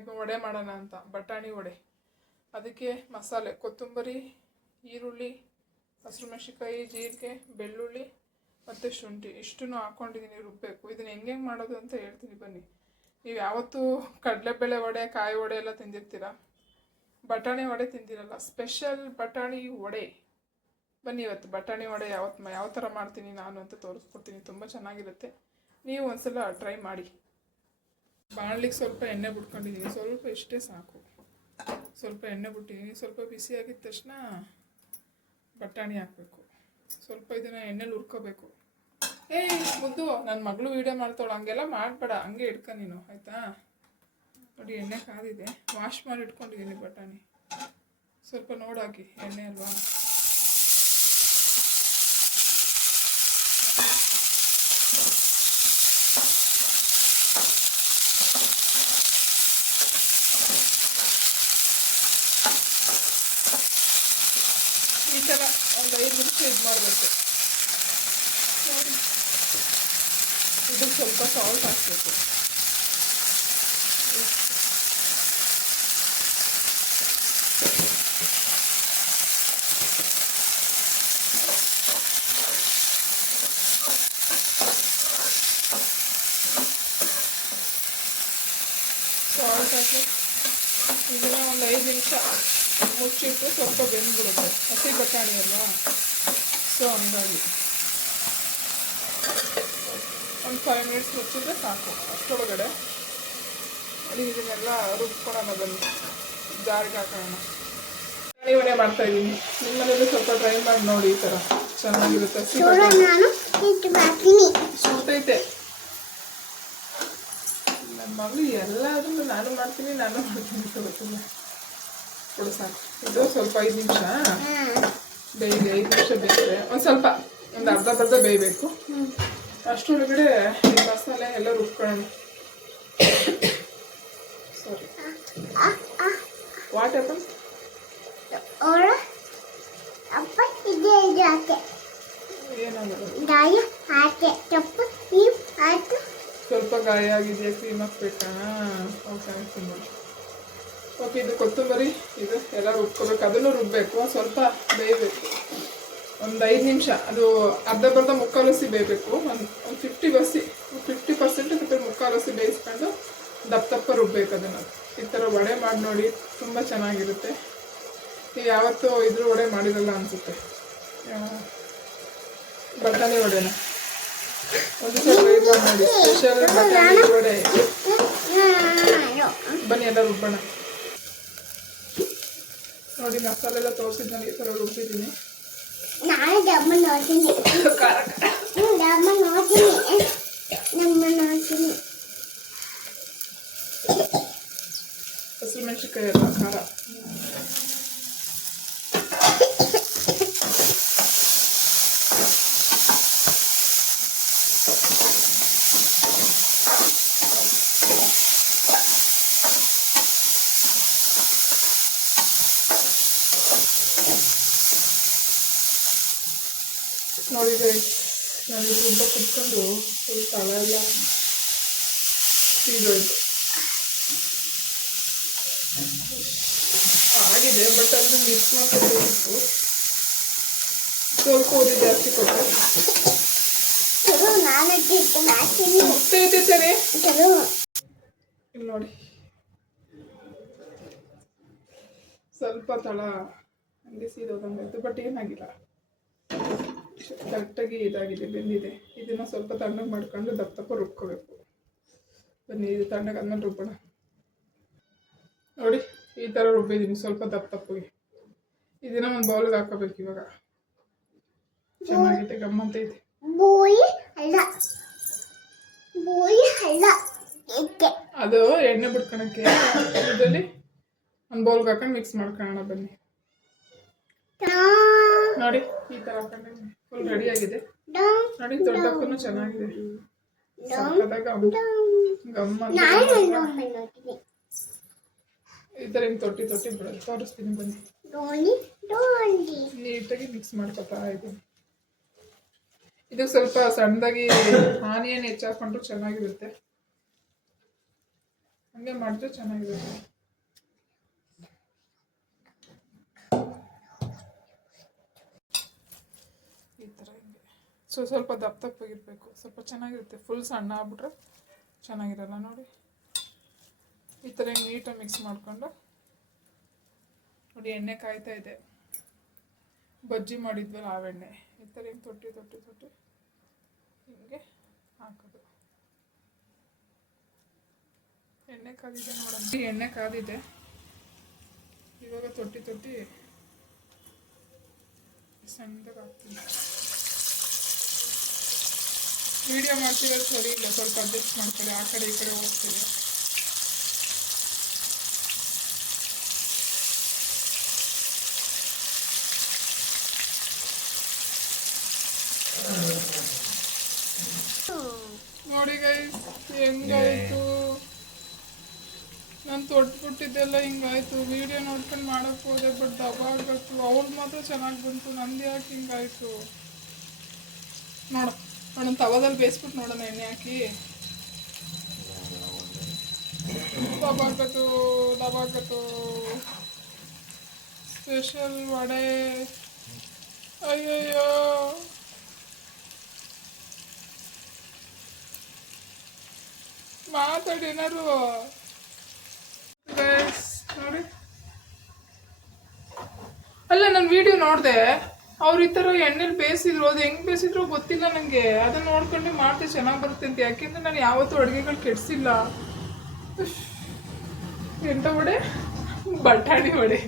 ಇದು ವಡೆ ಮಾಡೋಣ ಅಂತ. ಬಟಾಣಿ ವಡೆ. ಅದಕ್ಕೆ ಮಸಾಲೆ, ಕೊತ್ತಂಬರಿ, ಈರುಳ್ಳಿ, ಹಸಿರು ಮೆಣಸಿಕಾಯಿ ಜೀರಿಗೆ, ಬೆಳ್ಳುಳ್ಳಿ ಮತ್ತು ಶುಂಠಿ. ಇಷ್ಟನ್ನು ಹಾಕ್ಕೊಂಡಿದ್ದೀನಿ ರುಬ್ಬಬೇಕು ಇದನ್ನು ಹೆಂಗೆ ಮಾಡೋದು ಅಂತ ಹೇಳ್ತೀನಿ ಬನ್ನಿ. ನೀವು ಯಾವತ್ತೂ ಕಡಲೆಬೇಳೆ ವಡೆ, ಕಾಯಿ ವಡೆ ಎಲ್ಲ ತಿಂದಿರ್ತೀರ? ಬಟಾಣಿ ವಡೆ ತಿಂದಿರಲ್ಲ. ಸ್ಪೆಷಲ್ ಬಟಾಣಿ ವಡೆ. ಬನ್ನಿ ಇವತ್ತು ಬಟಾಣಿ ವಡೆ ಯಾವತ್ತು ಯಾವ ಥರ ಮಾಡ್ತೀನಿ ನಾನು ಅಂತ ತೋರಿಸ್ಕೊಡ್ತೀನಿ. ತುಂಬ ಚೆನ್ನಾಗಿರುತ್ತೆ. ನೀವು ಒಂದ್ಸಲ ಟ್ರೈ ಮಾಡಿ. ಬಾಣಲಿಗೆ ಸ್ವಲ್ಪ ಎಣ್ಣೆ ಬಿಟ್ಕೊಂಡಿದ್ದೀನಿ ಸ್ವಲ್ಪ ಇಷ್ಟೇ ಸಾಕು. ಸ್ವಲ್ಪ ಎಣ್ಣೆ ಬಿಟ್ಟಿದ್ದೀನಿ ಸ್ವಲ್ಪ ಬಿಸಿ ಆಗಿದ ತಕ್ಷಣ ಬಟಾಣಿ ಹಾಕಬೇಕು. ಸ್ವಲ್ಪ ಇದನ್ನು ಎಣ್ಣೆಲಿ ಹುರ್ಕೋಬೇಕು. ಏಯ್, ಮುದ್ದು ನನ್ನ ಮಗಳು ವೀಡಿಯೋ ಮಾಡ್ತಾವಳು ಹಂಗೆಲ್ಲ ಮಾಡಬೇಡ. ಹಂಗೆ ಇಟ್ಕ ನೀನು, ಆಯಿತಾ? ನೋಡಿ, ಎಣ್ಣೆ ಕಾದಿದೆ. ವಾಶ್ ಮಾಡಿ ಇಟ್ಕೊಂಡಿದ್ದೀನಿ ಬಟಾಣಿ. ಸ್ವಲ್ಪ ನೋಡಾಕಿ, ಎಣ್ಣೆ ಅಲ್ವಾ ಈ ಥರ ಒಂದು ಐದು ನೋಡಿ ಇದಕ್ಕೆ ಸ್ವಲ್ಪ ಸಾಲ್ಟ್ ಹಾಕಬೇಕು. ಸಾಲ್ಟ್ ಹಾಕಿ ಇದನ್ನ ಒಂದು ಐದು ನಿಮಿಷ ಮುಚ್ಚಿಟ್ಟು ಸ್ವಲ್ಪ ಬೆಂದ್ಬಿಡುತ್ತೆ. ಹಸಿ ಬಟಾಣಿ ಅಲ್ವಾ? ಸೊ ಹಂಗಾಗಿ ಒಂದು ಫೈವ್ ಮಿನಿಟ್ಸ್ ಮುಚ್ಚಿದ್ರೆ ಸಾಕು. ಅಷ್ಟೊಳಗಡೆ ಇದನ್ನೆಲ್ಲ ರುಬ್ಕೊಳ್ಳೋಣ ಬನ್ನಿ ಜಾರಿಗೆ ಹಾಕೋಣ. ವಡೆ ಮಾಡ್ತಾ ಇದ್ದೀನಿ. ನಿಮ್ಮ ಮನೇಲಿ ಸ್ವಲ್ಪ ಟ್ರೈ ಮಾಡಿ ನೋಡಿ ಈ ಥರ ಚೆನ್ನಾಗಿರುತ್ತೆ. ಹಸಿ ನಮ್ಮ ನನ್ನ ಮಗಳು ಎಲ್ಲದನ್ನು ನಾನು ಮಾಡ್ತೀನಿ ನಾನು ಮಾಡ್ತೀನಿ ಅಂತ ಗೊತ್ತಿಲ್ಲ. ಕೊಡು ಸಾಕು. ಇದು ಸ್ವಲ್ಪ ಐದು ನಿಮಿಷ. ಹಾಂ ಬೇಯ್ಲಿ ಐದು ನಿಮಿಷ ಬೇಯಿದೆ ಒಂದು ಸ್ವಲ್ಪ ಒಂದು ಅರ್ಧ ಬರ್ಧ ಬೇಯಬೇಕು. ಅಷ್ಟರೊಳಗಡೆ ಈ ಮಸಾಲೆ ಎಲ್ಲ ರುಬ್ಕೊಳ್ಳೋಣ. ಸಾರಿ ವಾಟ್ ಹ್ಯಾಪನ್ ಸ್ವಲ್ಪ ಗಾಯ ಆಗಿದೆಯಾ? ಕ್ರೀಮ್ ಹಾಕ್ಬೇಕಾ? ಓಕೆ ಹಾಕ್ತೀನಿ ಓಕೆ ಇದು ಕೊತ್ತಂಬರಿ, ಇದು ಎಲ್ಲ ರುಬ್ಕೋಬೇಕು ಅದನ್ನು ರುಬ್ಬಬೇಕು ಸ್ವಲ್ಪ ಬೇಯಬೇಕು. ಒಂದು ಐದು ನಿಮಿಷ. ಅದು ಅರ್ಧ ಬರ್ಧ ಮುಕ್ಕಾಲಸಿ ಬೇಯಬೇಕು. ಒಂದು ಒಂದು ಫಿಫ್ಟಿ ಬಸ್ಸಿ ಫಿಫ್ಟಿ ಪರ್ಸೆಂಟ್ ಮತ್ತು ಮುಕ್ಕಾಲಸಿ ಬೇಯಿಸ್ಕೊಂಡು ದಪ್ಪ ದಪ್ಪ ರುಬ್ಬೇಕು ಅದನ್ನು. ಈ ಥರ ವಡೆ ಮಾಡಿ ನೋಡಿ, ತುಂಬ ಚೆನ್ನಾಗಿರುತ್ತೆ. ನೀವು ಯಾವತ್ತೂ ಇದ್ರೂ ವಡೆ ಮಾಡಿರಲ್ಲ ಅನಿಸುತ್ತೆ. ಬಟಾಣಿ ವಡೆನ. ಒಂದು ಸ್ವಲ್ಪ ಮಾಡಿ. ಸ್ಪೆಷಲ್ ಬಟಾಣಿ ವಡೆ. ಬನ್ನಿ, ಎಲ್ಲ ರುಬ್ಬೋಣ. ನೋಡಿ ಮಸಾಲೆ ಎಲ್ಲ ತೋರಿಸಿದ್ನಲ್ಲಿ ಈ ಥರ ರುಬ್ಬಿದ್ದೀನಿ ನಾನು ದಮ್ಮ ನೋಡ್ತೀನಿ. ಖಾರ ಹ್ಮ್, ದಮ್ಮ ನೋಡ್ತೀನಿ. ನಮ್ಮ ನೋಡ್ತೀನಿ. ಹಸಿರು ಮೆಣಸಿನ್ಕಾಯಿ ಎಲ್ಲ ಖಾರ. ನೋಡಿ guys, ನಾನು ತುಂಬ ಕುತ್ಕೊಂಡು ಫುಲ್ ತಲೆ ಎಲ್ಲ ಸೀದೋಯ್ತು ಆಗಿದೆ ಬಟ್ ಅದನ್ನು ಮಿಕ್ಸ್ ಮಾಡ್ಕೊಬೇಕು ಸ್ವಲ್ಪ ಓದಿ ಜಾಸ್ತಿ ಕೊಟ್ಟೆ. ನೋಡಿ. ಸ್ವಲ್ಪ ತಳ ಹಂಗೆ ಸೀದೋದಂಗಾಯ್ತು ಬಟ್ ಏನಾಗಿಲ್ಲ. ಕರೆಕ್ಟಾಗಿ ಇದಾಗಿದೆ ಬೆಂದಿದೆ. ಇದನ್ನ ಸ್ವಲ್ಪ ತಣ್ಣಗೆ ಮಾಡ್ಕೊಂಡು ದಪ್ಪ ದಪ್ಪ ರುಬ್ಕೋಬೇಕು. ಬನ್ನಿ ಇದು ತಣ್ಣಗೆ ಅದನ್ನ ರುಬ್ಬೋಣ. ನೋಡಿ ಈ ಥರ ರುಬ್ಬಿದ್ದೀನಿ ಸ್ವಲ್ಪ ದಪ್ಪ ದಪ್ಪಗೆ ಇದನ್ನ ಒಂದು ಬೌಲ್ಗೆ ಹಾಕೋಬೇಕು ಇವಾಗ. ಚೆನ್ನಾಗಿದೆ ಗಮ್ಮಂತ ಇದೆ. ಅಲ್ಲ. ಬೋಯಿ ಅಲ್ಲ. ಏಕೆ? ಅದು ಎಣ್ಣೆ ಬಿಡ್ಕೊಳಕ್ಕೆ ಇದರಲ್ಲಿ ಒಂದು ಬೌಲ್ಗೆ ಹಾಕೊಂಡು ಮಿಕ್ಸ್ ಮಾಡ್ಕೊಳ್ಳೋಣ ಬನ್ನಿ. ನೋಡಿ ಈ ಥರ ಹಾಕೊಂಡಿದ್ದೀನಿ ಫುಲ್ ರೆಡಿ ಆಗಿದೆ. ನೋಡಿ ದೊಡ್ಡಕ್ಕೂ ಚೆನ್ನಾಗಿದೆ. ಈ ಥರ ಹಿಂಗೆ ತೊಟ್ಟಿ ತೊಟ್ಟಿ ಬಿಡೋದು ತೋರಿಸ್ತೀನಿ ಬನ್ನಿ. ನೀಟಾಗಿ ಮಿಕ್ಸ್ ಮಾಡ್ಕೊತಾ ಇದ್ದೀನಿ. ಇದು ಸ್ವಲ್ಪ ಸಣ್ಣದಾಗಿ ಆನಿಯನ್ ಹೆಚ್ಚಾಕೊಂಡ್ರು ಚೆನ್ನಾಗಿರುತ್ತೆ. ಹಂಗೆ ಮಾಡಿದ್ರೆ ಚೆನ್ನಾಗಿರುತ್ತೆ ಈ ಥರ ಹಿಂಗೆ ಸೊ ಸ್ವಲ್ಪ ದಪ್ಪ ದಪ್ಪಗಿರಬೇಕು ಸ್ವಲ್ಪ ಚೆನ್ನಾಗಿರುತ್ತೆ. ಫುಲ್ ಸಣ್ಣ ಆಗ್ಬಿಟ್ರೆ ಚೆನ್ನಾಗಿರಲ್ಲ ನೋಡಿ. ಈ ಥರ ನೀಟಾಗಿ ಮಿಕ್ಸ್ ಮಾಡಿಕೊಂಡು ನೋಡಿ ಎಣ್ಣೆ ಕಾಯ್ತಾ ಇದೆ. ಬಜ್ಜಿ ಮಾಡಿದ್ವಲ್ಲ ಆ ಎಣ್ಣೆ. ಈ ಥರ ಹಿಂಗೆ ತೊಟ್ಟಿ ತೊಟ್ಟಿ ತೊಟ್ಟಿ ಹಿಂಗೆ ಹಾಕೋದು. ಎಣ್ಣೆ ಕಾದಿದೆ ನೋಡಿ ಎಣ್ಣೆ ಕಾದಿದೆ. ಇವಾಗ ತೊಟ್ಟಿ ತೊಟ್ಟಿ ಸಣ್ಣದಾಗಿ ಹಾಕ್ತೀನಿ. ವಿಡಿಯೋ ಮಾಡ್ತೀವಿ ಸರಿ ಇಲ್ಲ, ಸ್ವಲ್ಪ ಅಡ್ಜಸ್ಟ್ ಮಾಡ್ಕೊಳ್ಳಿ ಆ ಕಡೆ ಈ ಕಡೆ ಹೋಗ್ತೀವಿ ನೋಡಿ ಹೆಂಗಾಯ್ತು? ನಾನು ತೊಟ್ಬಿಟ್ಟಿದ್ದೆಲ್ಲ ಹಿಂಗಾಯ್ತು. ವಿಡಿಯೋ ನೋಡ್ಕೊಂಡು ಮಾಡಕ್ ಹೋದೆ ಬಟ್ ದಬ ಆಗತ್ತು ಅವ್ಳು ಮಾತ್ರ ಚೆನ್ನಾಗಿ ಬಂತು, ನಂದು ಯಾಕೆ ಹಿಂಗಾಯ್ತು? ನೋಡ ನೋಡೋಣ ತವದಲ್ಲಿ ಬೇಯಿಸ್ಬಿಟ್ಟು ನೋಡೋಣ ಎಣ್ಣೆ ಹಾಕಿ. ದಬಾಕತ್ತು ದಬಾಕತ್ತು ಸ್ಪೆಷಲ್ ವಡೆ. ಅಯ್ಯಯ್ಯೋ. ಮಾತಾಡಿ ಏನಾರು ನೋಡಿ. ಅಲ್ಲ, ನಾನು ವಿಡಿಯೋ ನೋಡಿದೆ. ಅವ್ರು ಈ ಥರ ಎಣ್ಣೆಲಿ ಬೇಯಿಸಿದ್ರು, ಅದು ಹೆಂಗ್ ಬೇಯಿಸಿದ್ರು ಗೊತ್ತಿಲ್ಲ ನನಗೆ ಅದನ್ನ ನೋಡ್ಕೊಂಡು ಮಾಡ್ತೆ ಚೆನ್ನಾಗಿ ಬರುತ್ತೆ ಅಂತ. ಯಾಕೆಂದ್ರೆ ನಾನು ಯಾವತ್ತೂ ಅಡುಗೆಗಳು ಕೆಡಿಸಿಲ್ಲ. ಎಂತ ವಡೆ? ಬಟಾಣಿ ವಡೆ.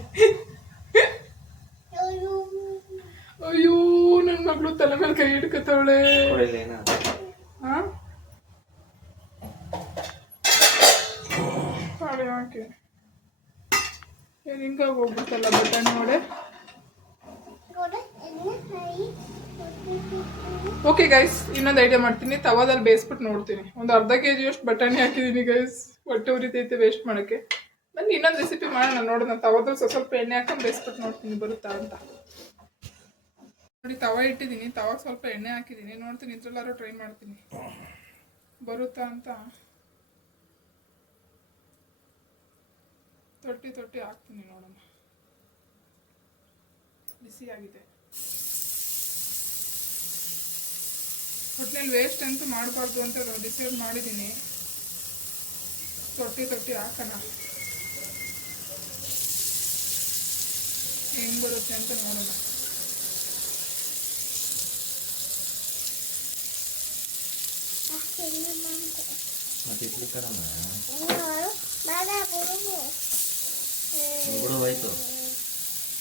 ಅಯ್ಯೋ ನನ್ನ ಮಗಳು ತಲೆ ಮೇಲೆ ಕೈ ಹಿಡ್ಕತ್ತವಳೆ ಹಾ ಹಿಂಗಾಗಿ ಹೋಗ್ಬಿಟ್ಟಲ್ಲ ಬಟಾಣಿ ವಡೆ ಓಕೆ ಗೈಸ್ ಇನ್ನೊಂದು ಐಡಿಯಾ ಮಾಡ್ತೀನಿ. ತವಾದಲ್ಲಿ ಬೇಯಿಸ್ಬಿಟ್ಟು ನೋಡ್ತೀನಿ. ಒಂದು ಅರ್ಧ ಕೆ ಜಿಯಷ್ಟು ಬಟಾಣಿ ಹಾಕಿದ್ದೀನಿ ಗೈಸ್ ಹೊಟ್ಟೆ ಉರಿತೈತೆ ವೇಸ್ಟ್ ಮಾಡೋಕ್ಕೆ. ನಾನು ಇನ್ನೊಂದು ರೆಸಿಪಿ ಮಾಡೋಣ. ನೋಡೋಣ, ತವಾದಲ್ಲಿ ಸ್ವಲ್ಪ ಸ್ವಲ್ಪ ಎಣ್ಣೆ ಹಾಕೊಂಡು ಬೇಯಿಸ್ಬಿಟ್ಟು ನೋಡ್ತೀನಿ ಬರುತ್ತಾ ಅಂತ. ನೋಡಿ, ತವ ಇಟ್ಟಿದ್ದೀನಿ ತವಾಗ ಸ್ವಲ್ಪ ಎಣ್ಣೆ ಹಾಕಿದ್ದೀನಿ ನೋಡ್ತೀನಿ, ಇದ್ರಲ್ಲಾರು ಟ್ರೈ ಮಾಡ್ತೀನಿ. ಬರುತ್ತಾ ಅಂತ. ತೊಟ್ಟಿ ತೊಟ್ಟಿ ಹಾಕ್ತೀನಿ ನೋಡೋಣ. ಬಿಸಿಯಾಗಿದೆ. ಒಟ್ಟಿನಲ್ಲಿ ವೇಸ್ಟ್ ಅಂತೂ ಮಾಡಬಾರ್ದು ಅಂತ ಡಿಸೈಡ್ ಮಾಡಿದ್ದೀನಿ ತೊಟ್ಟಿ ತೊಟ್ಟಿ ಹಾಕೋಣ. ಹೆಂಗೆ ಬರುತ್ತೆ ಅಂತ ನೋಡೋಣ.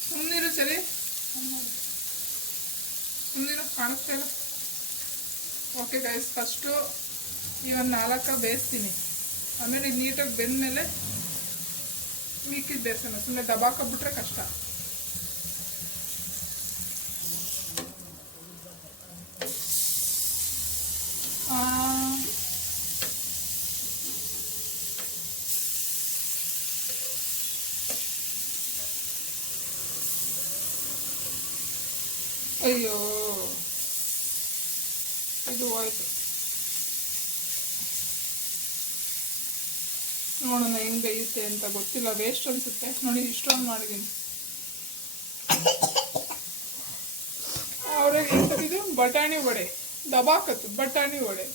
ಸುಮ್ಮನಿರು ಸರಿ. ಸುಮ್ಮನಿರು ಕಾಣಿಸ್ತಾ ಇಲ್ಲ. ಓಕೆ ಗೈಸ್ ಫಸ್ಟು ಈ ಒಂದು ನಾಲ್ಕ ಬೇಯಿಸ್ತೀನಿ ಆಮೇಲೆ ಇದು ನೀಟಾಗಿ ಬೆಂದಮೇಲೆ ಮಿಕ್ಕಿದ ಬೇಯಿಸೋಣ ಸುಮ್ಮನೆ ದಬಾಕೊಬಿಟ್ರೆ ಕಷ್ಟ ಆ, ಅಯ್ಯೋ ಇದು ಹೋಯ್ತು. ನೋಡೋಣ ಹೆಂಗ್ ಬೇಯುತ್ತೆ ಅಂತ ಗೊತ್ತಿಲ್ಲ ವೇಸ್ಟ್ ಅನ್ಸುತ್ತೆ. ನೋಡಿ ಇಷ್ಟೊಂದು ಮಾಡಿದ್ದೀನಿ ಅವ್ರಿಗೆ ಇದು ಬಟಾಣಿ ವಡೆ. ದಬಾಕತ್ತು, ಬಟಾಣಿ ವಡೆ.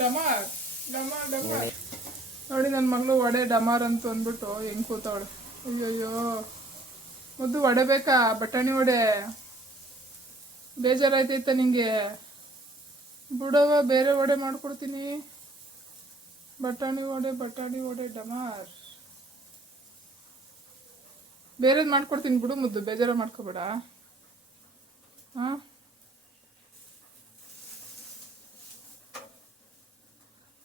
ಡಮಾರ್ ಡಮಾರ್ ಡಮಾರ್ ನೋಡಿ ನನ್ನ ಮಗಳು ವಡೆ ಡಮಾರ್ ಅಂತ ಅಂದ್ಬಿಟ್ಟು ಹೆಂಗ್ ಕೂತವಳು. ಅಯ್ಯಯ್ಯೋ. ಮುದ್ದು ವಡೆ ಬೇಕಾ? ಬಟಾಣಿ ವಡೆ. ಬೇಜಾರಾಯ್ತೈತ ನಿಂಗೆ. ಬಿಡವ ಬೇರೆ ವಡೆ ಮಾಡ್ಕೊಡ್ತೀನಿ. ಬಟಾಣಿ ವಡೆ ಬಟಾಣಿ ವಡೆ ಡಮಾರ್ ಬೇರೆದು ಮಾಡ್ಕೊಡ್ತೀನಿ ಬಿಡು ಮುದ್ದು ಬೇಜಾರ ಮಾಡ್ಕೋಬೇಡ. ಹಾ?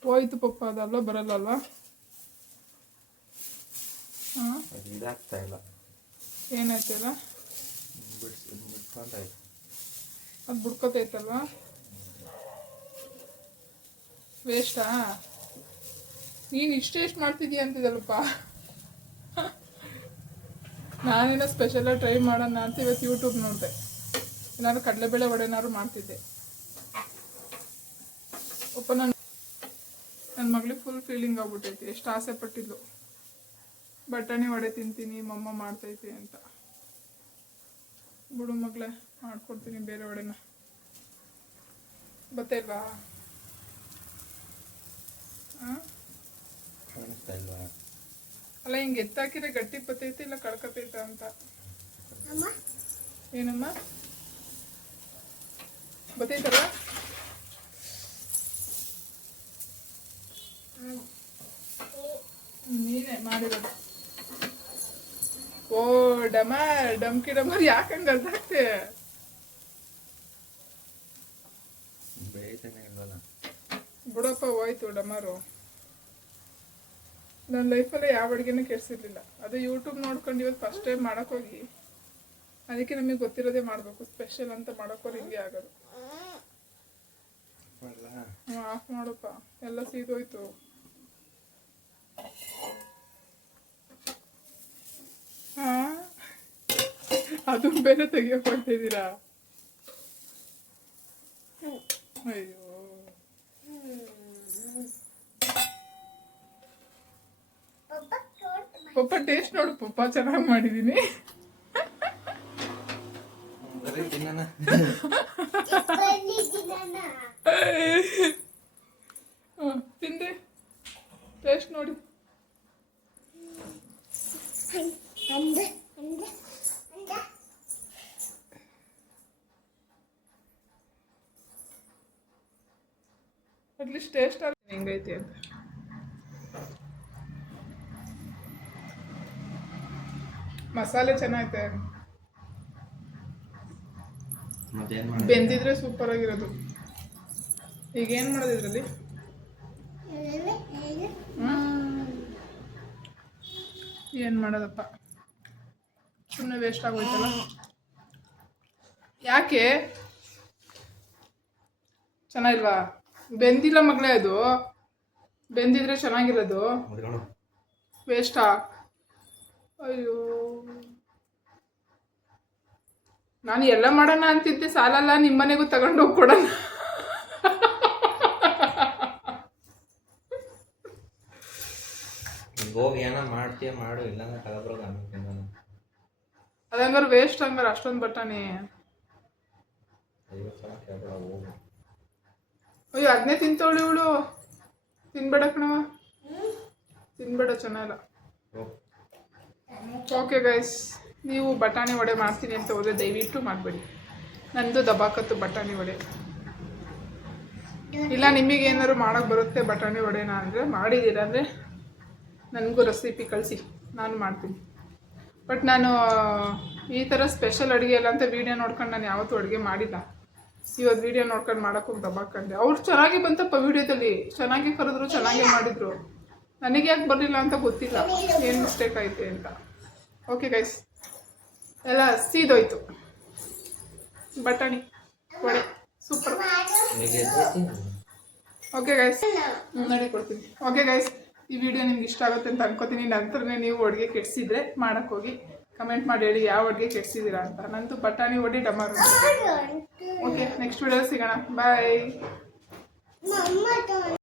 ಹೋಯ್ತು ಪಪ್ಪ ಅದಲ್ಲ ಬರಲ್ಲ ಅಲ್ವಾ ಹಾ? ಏನಾಯ್ತಲ್ಲ ಅದು ಬುಡ್ಕೋತೈತಲ್ವಾ? ವೇಸ್ಟಾ? ನೀನು ಇಷ್ಟೇ ಎಷ್ಟು ಮಾಡ್ತಿದ್ಯಾ ಅಂತಿದ್ದಲ್ಲಪ್ಪ ನಾನೇನೋ ಸ್ಪೆಷಲಾಗಿ ಟ್ರೈ ಮಾಡೋಣ ಅಂತ ಇವತ್ತು ಯೂಟ್ಯೂಬ್ ನೋಡಿದೆ. ಏನಾದ್ರು ಕಡಲೆಬೇಳೆ ವಡೆನಾದ್ರು ಮಾಡ್ತಿದ್ದೆ. ಒಪ್ಪ ನನ್ನ ನನ್ನ ಮಗಳಿಗೆ ಫುಲ್ ಫೀಲಿಂಗ್ ಆಗ್ಬಿಟ್ಟೈತಿ. ಎಷ್ಟು ಆಸೆ ಪಟ್ಟಿದ್ಲು. ಬಟಾಣಿ ವಡೆ ತಿಂತೀನಿ, ಮಮ್ಮ ಮಾಡ್ತೈತಿ ಅಂತ. ಬಿಡು ಮಗಳೇ, ಮಾಡ್ಕೊಡ್ತೀನಿ ಬೇರೆ ವಡೆನ. ಬತ್ತಲ್ವಾ? ಕಾಣಿಸ್ತಾ ಅಲ್ಲ ಹಿಂಗೆ ಎತ್ತಾಕಿದ್ರೆ ಗಟ್ಟಿ ಬತ್ತೈತೆ ಇಲ್ಲ ಕಳ್ಕತೈತ ಅಂತ? ಅಮ್ಮ? ಏನಮ್ಮ? ಬತ್ತೈತಲ್ಲ ನೀನೇ ಮಾಡಿರೋದು. ಓ ಡಮ ಡಮ್ಕಿ ಡಮರ್ ಯಾಕಂಗ ಅರ್ಧಾಕ್ತೆ ಬಿಡಪ್ಪ ಹೋಯ್ತು ಡಮರು. ನನ್ನ ಲೈಫಲ್ಲೇ ಯಾವ ಅಡುಗೆನೂ ಕೆಡಿಸಿರ್ಲಿಲ್ಲ. ಅದು ಯೂಟ್ಯೂಬ್ ನೋಡ್ಕೊಂಡು ಇವತ್ತು ಫಸ್ಟ್ ಟೈಮ್ ಮಾಡೋಕ್ಕೋಗಿ ಅದಕ್ಕೆ ನಮಗೆ ಗೊತ್ತಿರೋದೇ ಮಾಡಬೇಕು. ಸ್ಪೆಷಲ್ ಅಂತ ಮಾಡೋಕ್ಕೋರು ಹಿಂಗೆ ಆಗೋದು. ಆಫ್ ಮಾಡಪ್ಪ. ಎಲ್ಲ ಸೀದೋಯ್ತು ಅದು ಬೇರೆ ತೆಗಿಯೋಕ್ ಹೋಗ್ತಿದ್ದೀರಾ ಅಯ್ಯೋ ಪಪ್ಪ ತೋಟ ಪಪ್ಪ ಟೇಸ್ಟ್ ನೋಡು ಪಪ್ಪ ಚೆನ್ನಾಗಿ ಮಾಡಿದೀನಿ. ತಿಂದೆ. ಟೇಸ್ಟ್ ನೋಡಿ. ಅಟ್ಲೀಸ್ಟ್ ಟೇಸ್ಟ್ ಆಗ ಹೆಂಗೈತಿ ಅಂತ. ಮಸಾಲೆ ಚೆನ್ನಾಗಿದೆ ಬೆಂದಿದ್ರೆ ಸೂಪರ್ ಆಗಿರೋದು. ಈಗ ಏನು ಮಾಡೋದು ಇದರಲ್ಲಿ? ಏನು ಮಾಡೋದಪ್ಪ? ಸುಮ್ಮನೆ ವೇಸ್ಟ್ ಆಗೋಯ್ತಲ್ಲ? ಯಾಕೆ? ಚೆನ್ನಾಗಿಲ್ವಾ? ಬೆಂದಿಲ್ಲ ಮಗಳೇ ಅದು. ಬೆಂದಿದ್ರೆ ಚೆನ್ನಾಗಿರೋದು. ವೇಸ್ಟಾ ಅಯ್ಯೋ. ನಾನು ಎಲ್ಲ ಮಾಡೋಣ ಅಂತಿದ್ದೆ ಸಾಲಲ್ಲ ನಿಮ್ಮನೆಗೂ ತಗೊಂಡು ಹೋಗಿ ಕೊಡೋಣ ಹೋಗಿ ಏನೋ ಮಾಡ್ತೀಯ ಮಾಡು ಇಲ್ಲಾಂದ್ರೆ ಕಲಬ್ರೋಗ ನಾನು ಅದಂಗಾರೆ ವೇಸ್ಟ್ ಹಂಗಾರೆ ಅಷ್ಟೊಂದು ಬಟಾಣಿ ಅಯ್ಯೋ ಅದನ್ನೇ ತಿಂತವಳು ಇವಳು. ತಿನ್ಬೇಡ ಕಣವ ತಿನ್ಬೇಡ ಚೆನ್ನಾಗಿಲ್ಲ ಓಕೆ ಗೈಸ್ ನೀವು ಬಟಾಣಿ ವಡೆ ಮಾಡ್ತೀನಿ ಅಂತ ಹೋದರೆ ದಯವಿಟ್ಟು ಮಾಡಬೇಡಿ. ನಂದು ದಬಾಕತ್ತು ಬಟಾಣಿ ವಡೆ. ಇಲ್ಲ, ನಿಮಗೆ ಏನಾದ್ರು ಮಾಡೋಕ್ಕೆ ಬರುತ್ತೆ ಬಟಾಣಿ ವಡೆನ ಅಂದರೆ ಮಾಡಿದ್ದೀರ ಅಂದರೆ ನನಗೂ ರೆಸಿಪಿ ಕಳಿಸಿ. ನಾನು ಮಾಡ್ತೀನಿ. ಬಟ್ ನಾನು ಈ ಥರ ಸ್ಪೆಷಲ್ ಅಡುಗೆ ಎಲ್ಲ ಅಂತ ವೀಡಿಯೋ ನೋಡ್ಕೊಂಡು ನಾನು ಯಾವತ್ತೂ ಅಡುಗೆ ಮಾಡಿಲ್ಲ. ಇವತ್ತು ವೀಡಿಯೋ ನೋಡ್ಕೊಂಡು ಮಾಡೋಕ್ಕೆ ಹೋಗಿ ದಬಾಕೊಂಡೆ ಅವ್ರು ಚೆನ್ನಾಗಿ ಬಂತಪ್ಪ ವೀಡಿಯೋದಲ್ಲಿ ಚೆನ್ನಾಗಿ ಕರೆದ್ರು, ಚೆನ್ನಾಗಿ ಮಾಡಿದ್ರು. ನನಗೆ ಯಾಕೆ ಬರಲಿಲ್ಲ ಅಂತ ಗೊತ್ತಿಲ್ಲ. ಏನು ಮಿಸ್ಟೇಕ್ ಐತೆ ಅಂತ. ಓಕೆ ಗೈಸ್ ಎಲ್ಲ ಸೀದೋಯ್ತು. ಬಟಾಣಿ ವಡೆ. ಸೂಪರ್ ಓಕೆ ಗೈಸ್ ನಡಿ ಕೊಡ್ತೀನಿ. ಓಕೆ ಗೈಸ್ ಈ ವಿಡಿಯೋ ನಿಮ್ಗೆ ಇಷ್ಟ ಆಗುತ್ತೆ ಅಂತ ಅನ್ಕೋತೀನಿ. ನಂತರನೇ ನೀವು ಅಡುಗೆ ಕೆಡಿಸಿದ್ರೆ ಮಾಡಕ್ಕೆ ಹೋಗಿ ಕಮೆಂಟ್ ಮಾಡಿ ಹೇಳಿ ಯಾವ ಅಡುಗೆ ಕೆಡಿಸಿದ್ದೀರಾ ಅಂತ. ನಂದು ಬಟಾಣಿ ಒಡೆ ಡಮಾರು. ಓಕೆ ನೆಕ್ಸ್ಟ್ ವಿಡಿಯೋ ಸಿಗೋಣ. ಬಾಯ್